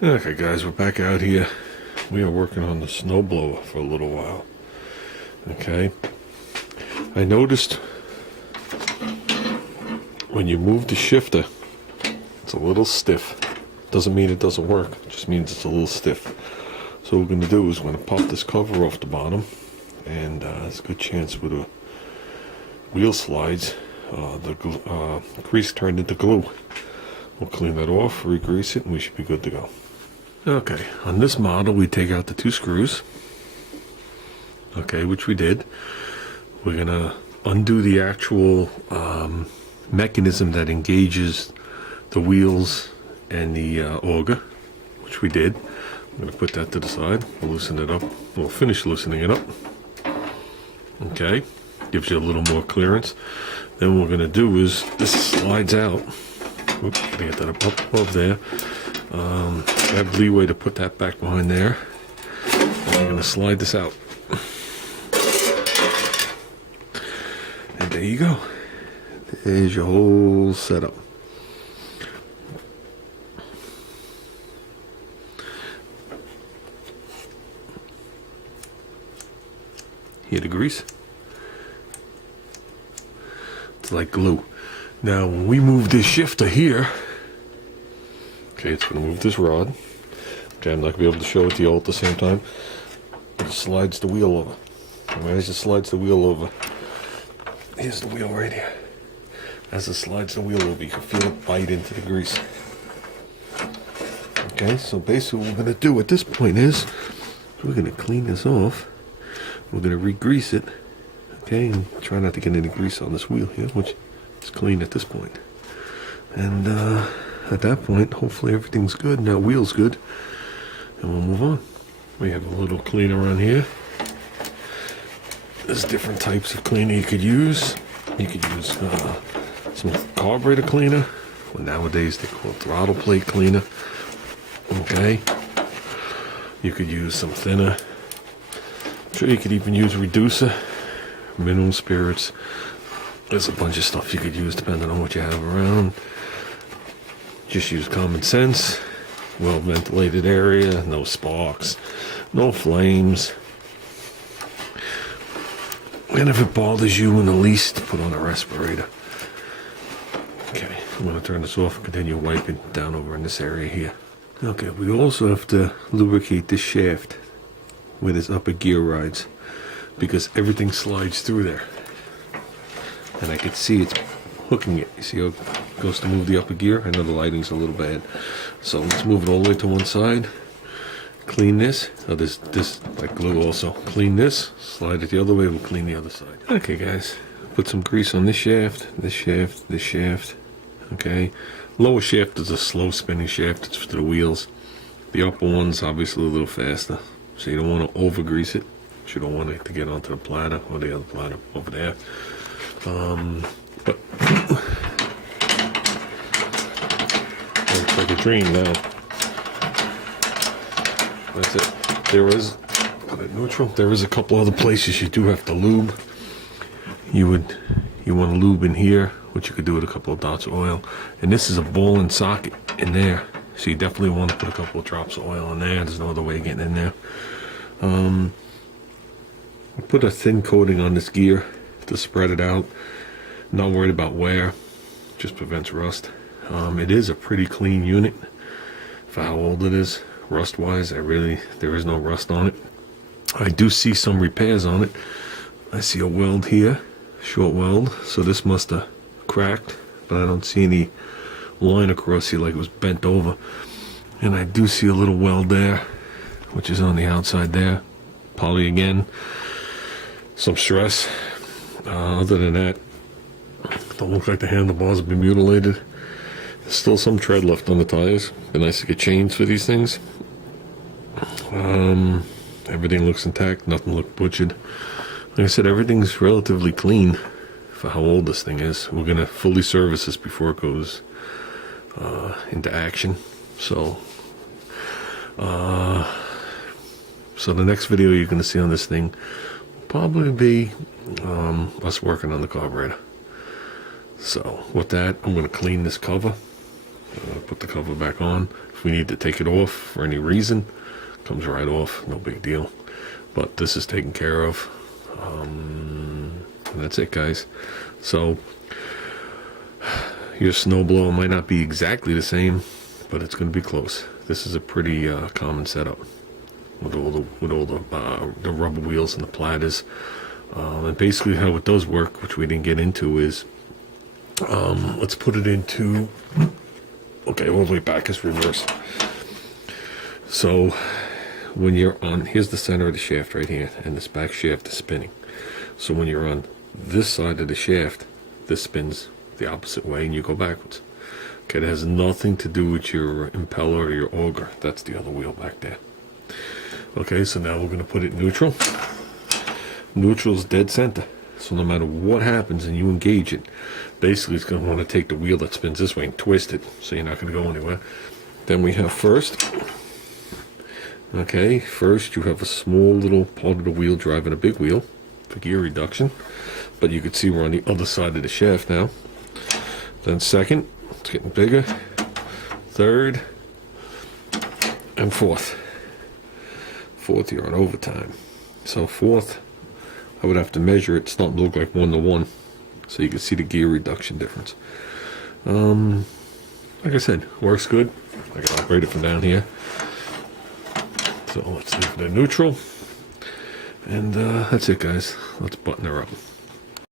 Okay guys, we're back out here. We are working on the snowblower for a little while. Okay. I noticed when you move the shifter, it's a little stiff. Doesn't mean it doesn't work, it just means it's a little stiff. So what we're going to do is we're going to pop this cover off the bottom, and there's a good chance with the wheel slides, the grease turned into glue. We'll clean that off, re-grease it, and we should be good to go. Okay, on this model we take out the 2 screws, okay, which we did. We're gonna undo the actual mechanism that engages the wheels and the auger, which we did. I'm gonna put that to the side, we'll loosen it up, we'll finish loosening it up. Okay, gives you a little more clearance. Then what we're gonna do is, this slides out. Oops, get that up above there. I have leeway to put that back behind there. And I'm going to slide this out. And there you go. There's your whole setup. Hear the grease? It's like glue. Now when we move this shifter here, okay, it's going to move this rod. Okay, I'm not going to be able to show it to you all at the same time. It slides the wheel over. And as it slides the wheel over, here's the wheel right here. As it slides the wheel over, you can feel it bite into the grease. Okay, so basically what we're going to do at this point is, we're going to clean this off. We're going to re-grease it. Okay, and try not to get any grease on this wheel here, which is clean at this point. And at that point, hopefully everything's good and that wheel's good, and we'll move on. We have a little cleaner on here. There's different types of cleaner you could use. You could use some carburetor cleaner, well, nowadays they call it throttle plate cleaner. Okay, you could use some thinner. I'm sure you could even use reducer, mineral spirits. There's a bunch of stuff you could use depending on what you have around. Just use common sense. Well ventilated area, no sparks, no flames. And if it bothers you in the least, put on a respirator. Okay, I'm going to turn this off and continue wiping down over in this area here. Okay, we also have to lubricate this shaft where this upper gear rides, because everything slides through there. And I can see it's hooking it. You see how it goes to move the upper gear? I know the lighting's a little bad. So let's move it all the way to one side. Clean this. Oh, this like glue also. Clean this. Slide it the other way. We'll clean the other side. Okay, guys. Put some grease on this shaft, this shaft, this shaft. Okay. Lower shaft is a slow spinning shaft. It's for the wheels. The upper one's obviously a little faster. So you don't want to over grease it. You don't want it to get onto the platter or the other platter over there. But looks like a dream now. That's it. There is, put it neutral. There is a couple other places you do have to lube. You want to lube in here, which you could do with a couple of dots of oil. And this is a ball and socket in there, so you definitely want to put a couple of drops of oil in there. There's no other way of getting in there. I put a thin coating on this gear to spread it out. Not worried about wear, just prevents rust. It is a pretty clean unit for how old it is. Rust wise, there is no rust on it. I do see some repairs on it. I see a weld here, short weld, so this must have cracked, but I don't see any line across here like it was bent over. And I do see a little weld there, which is on the outside there. Poly again, some stress. Other than that, don't look like the handlebars have been mutilated. There's still some tread left on the tires. Be nice to get chains for these things. Everything looks intact. Nothing looked butchered. Like I said, everything's relatively clean for how old this thing is. We're gonna fully service this before it goes into action. So the next video you're gonna see on this thing will probably be us working on the carburetor. So with that, I'm going to clean this cover Put the cover back on. If we need to take it off for any reason, comes right off, no big deal. But this is taken care of. And that's it, guys. So your snowblower might not be exactly the same, but it's going to be close. This is a pretty common setup with all the rubber wheels and the platters. And basically how it does work, which we didn't get into, is let's put it into, okay, all the way back is reverse. So when you're on, here's the center of the shaft right here, and this back shaft is spinning. So when you're on this side of the shaft, this spins the opposite way and you go backwards. Okay, it has nothing to do with your impeller or your auger. That's the other wheel back there. Okay, so now we're going to put it neutral. Neutral's dead center. So no matter what happens and you engage it, basically it's going to want to take the wheel that spins this way and twist it, so you're not going to go anywhere. Then we have first. Okay, first you have a small little part of the wheel driving a big wheel for gear reduction, but you can see we're on the other side of the shaft now. Then second, it's getting bigger. Third, and fourth. Fourth, you're on overtime. So fourth, I would have to measure it. It's starting to look like 1-to-1, so you can see the gear reduction difference. Like I said, works good. I can operate it from down here. So let's leave it in neutral. And that's it, guys. Let's button her up.